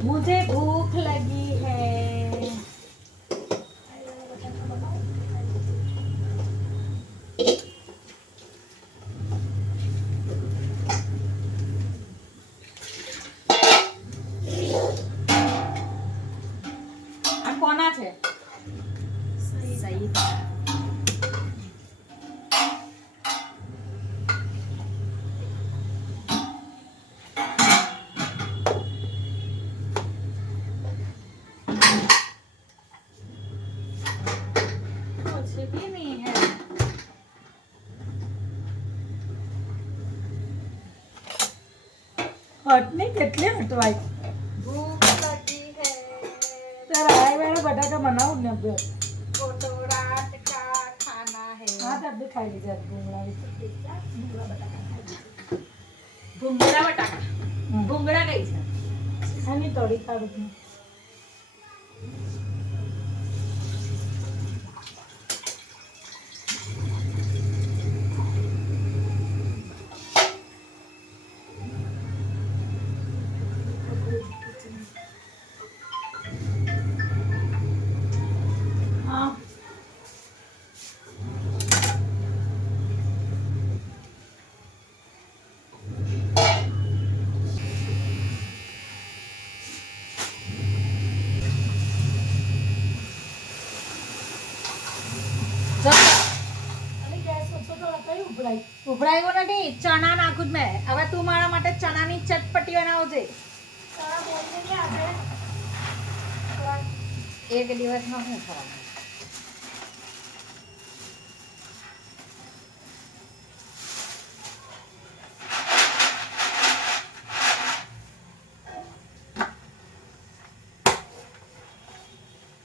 मुझे भूख लगी है। આ કોના છે? સઈદ. हटने कितने हटवाई भूख लगी है तेरा आए वाला बटाका बनाओ ने अब कोटोराट का खाना है हां तब भी खाई लीजिए भूंगड़ा भूंगड़ा बटाका भूंगड़ा बटाका भूंगड़ा कई છે આની તોડી કાઢું ઉભરાયો નથી ચણા નાખું જ મેં હવે તું મારા માટે ચણાની ચટપટી બનાવજે એક દિવસમાં શું ખાવાનું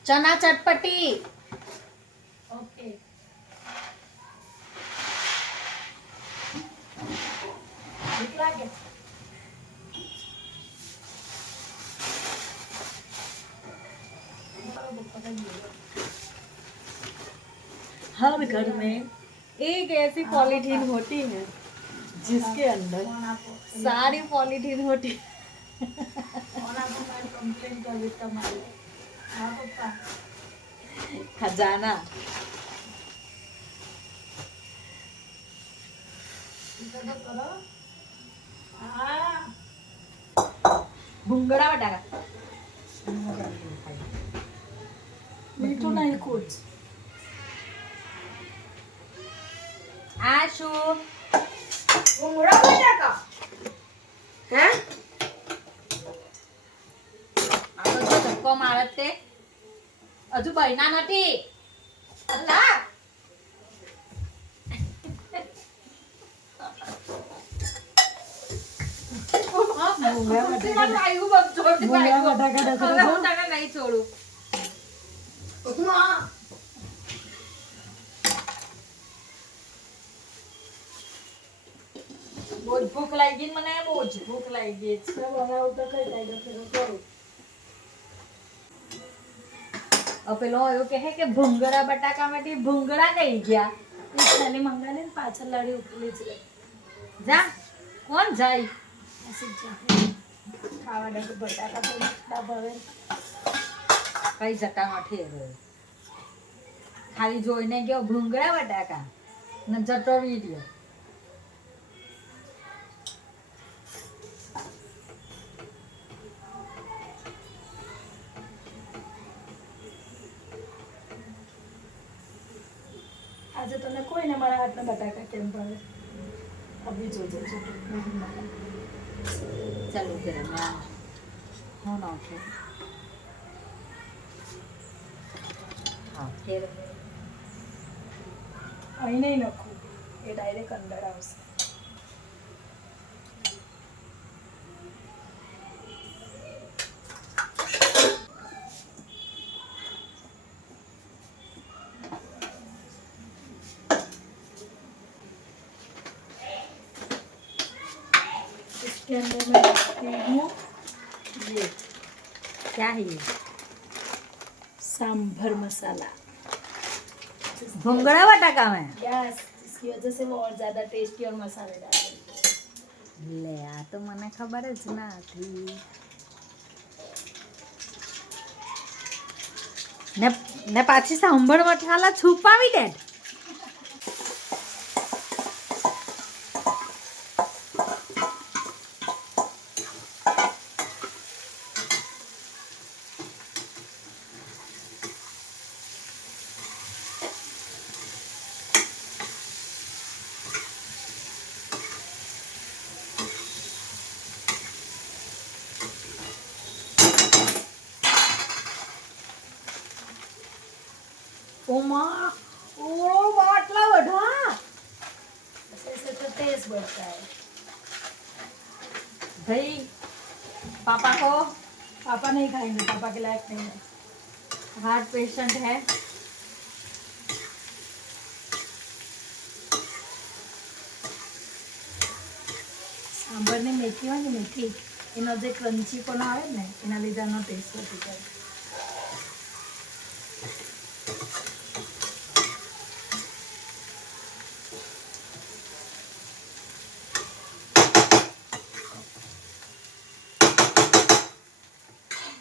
ચણા ચટપટી ओके निकला के हर घर में एक ऐसी पॉलीथीन होती है जिसके अंदर सारी पॉलीथीन होती है कंप्लेन कर देता मारे हाँ पप्पा खजाना ભૂંગળા બટાકા मीठू नहीं कुछ આ શું ભૂંગળા બટાકા હે આ તો જો ધક્કો મારે તે હજુ બહેના નથી અલ્લા नहीं छोड़ू बहुत भूख लगी मने बहुत भूख लगी सब बनाओ तो कई टाइम फिर करो પેલો એવું કહે કે ભૂંગળા બટાકા માંથી ભૂંગળા કઈ ગયા ખાલી મંગાને પાછળ લાડી ઉકલી જ જા કોણ જાય ખાવા દે બટાકા તો ના ભાવે કઈ જતા નથી હવે ખાલી જોઈને ગયો ભૂંગળા બટાકા ને જતો વિડિયો आज तो ने कोई ने मारा हाथ में बटाका केम भावे अभी जो ચાલુ કરે મેં હું નાખે હા ફેર અહીં નહીં નાખું એ ડાયરેક્ટ અંદર આવશે इसके अंदर मैं डालती हूँ ये क्या है ये सांभर मसाला भुंगड़ा बटाका में यस इसकी वजह से वो और ज़्यादा टेस्टी और मसाले डाल ले आ तो मने खबर ज ना थी ને પાછી સાંભળ મઠાલા છુપાવી દે. ओमा ओ बाटला बढ़ा ऐसे तो टेस्ट बढ़ता है भाई. पापा को पापा नहीं खाएंगे, पापा के लायक नहीं है. हार्ट पेशेंट है. સાંભળની મેથી હોય ને, મેથી એનો જે ક્રન્ચી પણ આવે ને એના લીધે એનો ટેસ્ટ વધી જાય.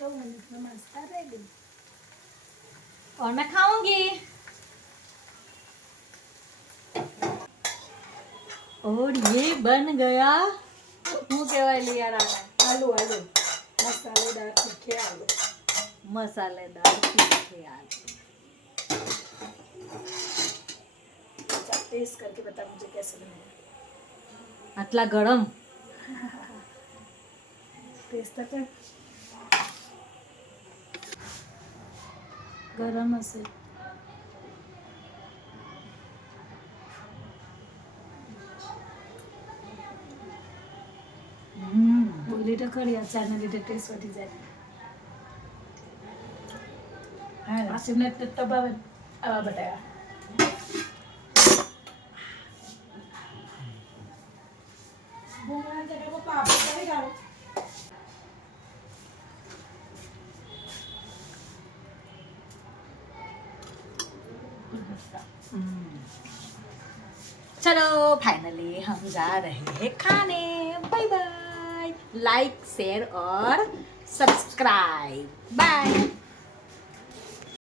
दो मिनट में नाश्ता रेडी. और मैं खाऊंगी. और ये बन गया હું કહેવાય લિયારા आलू आलू मसालेदार तीखे आलू. મસાલેદાર તીખે આલુ. अच्छा, टेस्ट करके बता मुझे कैसे बने. આટલા ગરમ. टेस्ट तो गरम हसे. बोली तो खरी अचार ने लीधे टेस्ट वधी जाए. हाँ, आसिफ ने तो भावे आवा बताया. भूंगळा जगह को पापड़ करी डालो. चलो फाइनली हम जा रहे हैं खाने. Bye bye. लाइक शेयर और सब्सक्राइब. बाय.